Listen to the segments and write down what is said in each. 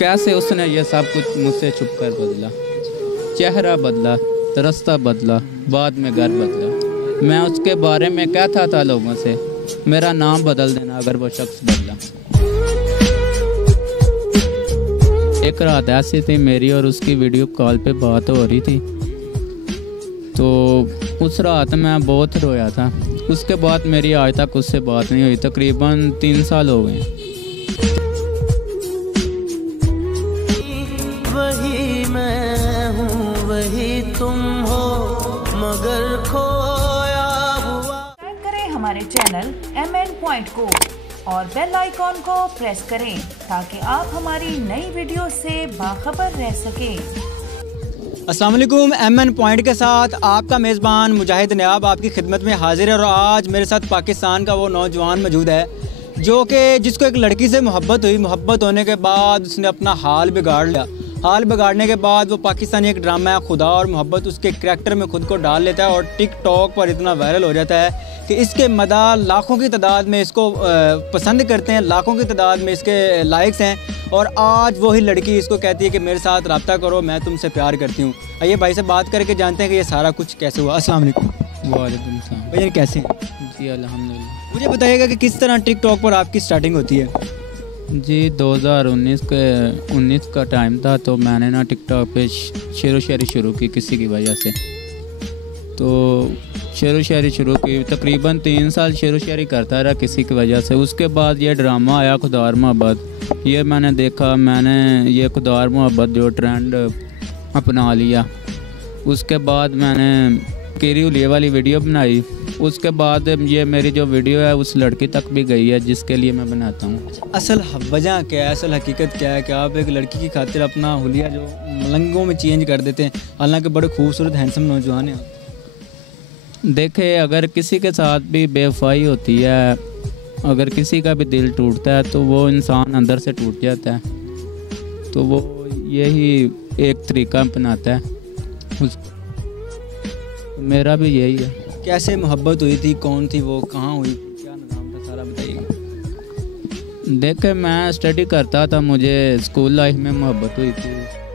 कैसे उसने ये सब कुछ मुझसे छुप कर बदला। चेहरा बदला, रास्ता बदला, बाद में घर बदला। मैं उसके बारे में कहता था लोगों से, मेरा नाम बदल देना अगर वो शख्स बदला। एक रात ऐसी थी, मेरी और उसकी वीडियो कॉल पे बात हो रही थी। तो उस रात मैं बहुत रोया था। उसके बाद मेरी आज तक उससे बात नहीं हुई। तकरीबन 3 साल हो गए। वही मैं हूँ, वही तुम हो, मगर खोया हुआ। सब्सक्राइब करें हमारे चैनल MN पॉइंट को और बेल आइकॉन को प्रेस करें ताकि आप हमारी नई वीडियो से बाखबर रह सकें। अस्सलाम वालेकुम। MN पॉइंट के साथ आपका मेज़बान मुजाहिद नयाब आपकी खिदमत में हाजिर है। और आज मेरे साथ पाकिस्तान का वो नौजवान मौजूद है जो कि जिसको एक लड़की से मोहब्बत हुई। मोहब्बत होने के बाद उसने अपना हाल बिगाड़ लिया। हाल बिगाड़ने के बाद वो पाकिस्तानी एक ड्रामा है खुदा और मोहब्बत, उसके करैक्टर में खुद को डाल लेता है और टिकटॉक पर इतना वायरल हो जाता है कि इसके मदा लाखों की तादाद में इसको पसंद करते हैं, लाखों की तादाद में इसके लाइक्स हैं। और आज वही लड़की इसको कहती है कि मेरे साथ रब्ता करो, मैं तुमसे प्यार करती हूँ। आइए भाई से बात करके जानते हैं कि ये सारा कुछ कैसे हुआ। अस्सलाम वालेकुम। वालेकुम सलाम। भैया कैसे हैं? जी अल्हम्दुलिल्लाह। मुझे बताइएगा कि किस तरह टिकटॉक पर आपकी स्टार्टिंग होती है? जी 2019 का टाइम था, तो मैंने ना टिकटॉक पे शेरो शायरी शुरू की किसी की वजह से। तो शेरो शायरी शुरू की, तकरीबन 3 साल शेरो शायरी करता रहा किसी की वजह से। उसके बाद ये ड्रामा आया खुदा और मोहब्बत। ये मैंने देखा, मैंने ये खुदा और मोहब्बत जो ट्रेंड अपना लिया। उसके बाद मैंने केरी उलिया वाली वीडियो बनाई। उसके बाद ये मेरी जो वीडियो है उस लड़की तक भी गई है जिसके लिए मैं बनाता हूँ। असल वजह क्या है, असल हकीकत क्या है कि आप एक लड़की की खातिर अपना हुलिया जो मलंगों में चेंज कर देते हैं, हालांकि बड़े खूबसूरत हैंडसम नौजवान हैं। देखे, अगर किसी के साथ भी बेवफाई होती है, अगर किसी का भी दिल टूटता है तो वो इंसान अंदर से टूट जाता है। तो वो यही एक तरीका अपनाता है। मेरा भी यही है। कैसे मोहब्बत हुई थी, कौन थी वो, कहाँ हुई, क्या निज़ाम था, सारा बताइए। देखे, मैं स्टडी करता था, मुझे स्कूल लाइफ में मोहब्बत हुई थी।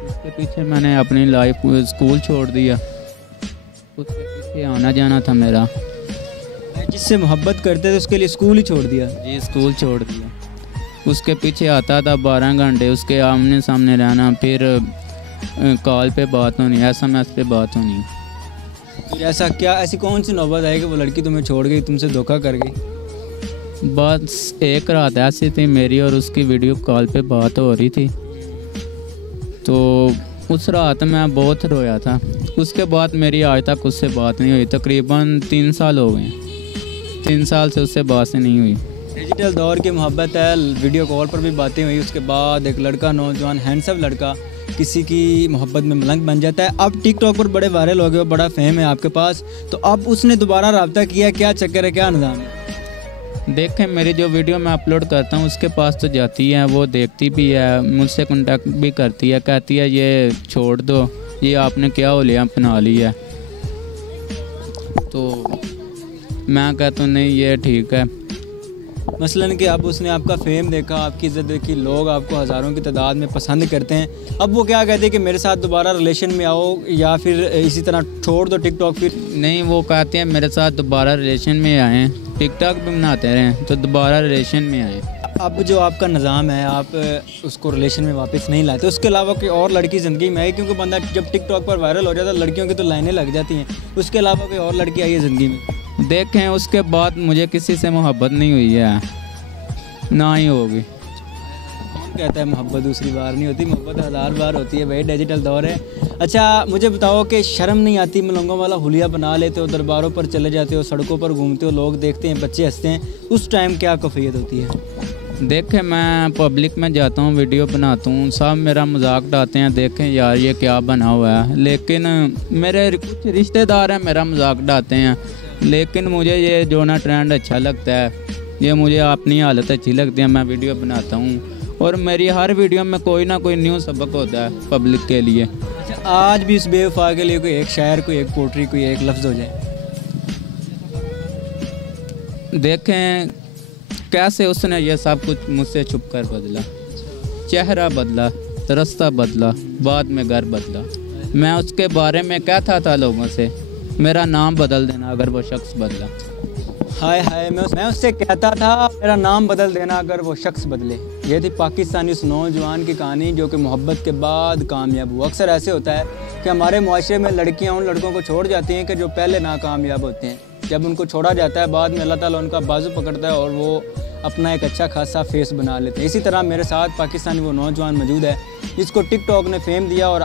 उसके पीछे मैंने अपनी लाइफ स्कूल छोड़ दिया। उसके पीछे आना जाना था मेरा। जिससे मोहब्बत करते थे उसके लिए स्कूल ही छोड़ दिया? जी स्कूल छोड़ दिया। उसके पीछे आता था 12 घंटे, उसके आमने सामने रहना, फिर कॉल पे बात होनी, SMS पे बात होनी। फिर ऐसा क्या, ऐसी कौन सी नौबत आई कि वो लड़की तुम्हें छोड़ गई, तुमसे धोखा कर गई? बस एक रात ऐसी थी, मेरी और उसकी वीडियो कॉल पे बात हो रही थी। तो उस रात मैं बहुत रोया था। उसके बाद मेरी आज तक उससे बात नहीं हुई। तकरीबन 3 साल हो गए। 3 साल से उससे बात नहीं हुई। डिजिटल दौर की मोहब्बत है, वीडियो कॉल पर भी बातें हुई। उसके बाद एक लड़का, नौजवान हैंडसम लड़का किसी की मोहब्बत में मलंग बन जाता है। अब टिकटॉक पर बड़े वायरल हो गए, बड़ा फेम है आपके पास, तो अब उसने दोबारा रब्ता किया, क्या चक्कर है, क्या निज़ाम है? देखें, मेरी जो वीडियो मैं अपलोड करता हूँ उसके पास तो जाती है, वो देखती भी है, मुझसे कांटेक्ट भी करती है, कहती है ये छोड़ दो, ये आपने क्या हो लिया, अपना लिया। तो मैं कहता हूँ नहीं, ये ठीक है। मसलन कि अब उसने आपका फेम देखा, आपकी इज़्ज़त देखी, लोग आपको हज़ारों की तादाद में पसंद करते हैं। अब वो क्या कहते हैं कि मेरे साथ दोबारा रिलेशन में आओ या फिर इसी तरह छोड़ दो टिकटॉक? फिर नहीं, वो कहते हैं मेरे साथ दोबारा रिलेशन में आएँ, टिकटॉक भी बनाते रहें तो दोबारा रिलेशन में आएँ। अब जो आपका निज़ाम है, आप उसको रिलेशन में वापस नहीं लाते, उसके अलावा कोई और लड़की ज़िंदगी में आई? क्योंकि बंदा जब टिकटॉक पर वायरल हो जाता है लड़कियों की तो लाइनें लग जाती हैं। उसके अलावा कोई और लड़की आई है ज़िंदगी में? देखें, उसके बाद मुझे किसी से मोहब्बत नहीं हुई है, ना ही होगी। कौन कहता है मोहब्बत दूसरी बार नहीं होती? मोहब्बत 1000 बार होती है भाई, डिजिटल दौर है। अच्छा मुझे बताओ कि शर्म नहीं आती, मलंगों वाला हुलिया बना लेते हो, दरबारों पर चले जाते हो, सड़कों पर घूमते हो, लोग देखते हैं, बच्चे हंसते हैं, उस टाइम क्या कैफियत होती है? देखें, मैं पब्लिक में जाता हूँ, वीडियो बनाता हूँ, सब मेरा मजाक उड़ाते हैं, देखें यार ये क्या बना हुआ है। लेकिन मेरे कुछ रिश्तेदार हैं मेरा मजाक उड़ाते हैं, लेकिन मुझे ये जो ना ट्रेंड अच्छा लगता है, ये मुझे अपनी हालत अच्छी लगती है, मैं वीडियो बनाता हूँ और मेरी हर वीडियो में कोई ना कोई न्यू सबक होता है पब्लिक के लिए। अच्छा, आज भी इस बेवफा के लिए कोई एक शायर, कोई एक पोट्री, कोई एक लफ्ज़ हो जाए? देखें, कैसे उसने ये सब कुछ मुझसे छुप कर बदला। चेहरा बदला, रास्ता बदला, बाद में घर बदला। मैं उसके बारे में कहता था लोगों से मेरा नाम बदल देना अगर वो शख्स बदला। हाय हाय, मैं उससे कहता था मेरा नाम बदल देना अगर वो शख्स बदले। ये थी पाकिस्तानी उस नौजवान की कहानी जो कि मोहब्बत के बाद कामयाब हुआ। अक्सर ऐसे होता है कि हमारे मुआशरे में लड़कियां उन लड़कों को छोड़ जाती हैं कि जो पहले नाकामयाब होते हैं। जब उनको छोड़ा जाता है, बाद में अल्लाह ताला उनका बाजू पकड़ता है और वो अपना एक अच्छा खासा फेस बना लेते हैं। इसी तरह मेरे साथ पाकिस्तानी वो नौजवान मौजूद है जिसको टिकटॉक ने फेम दिया और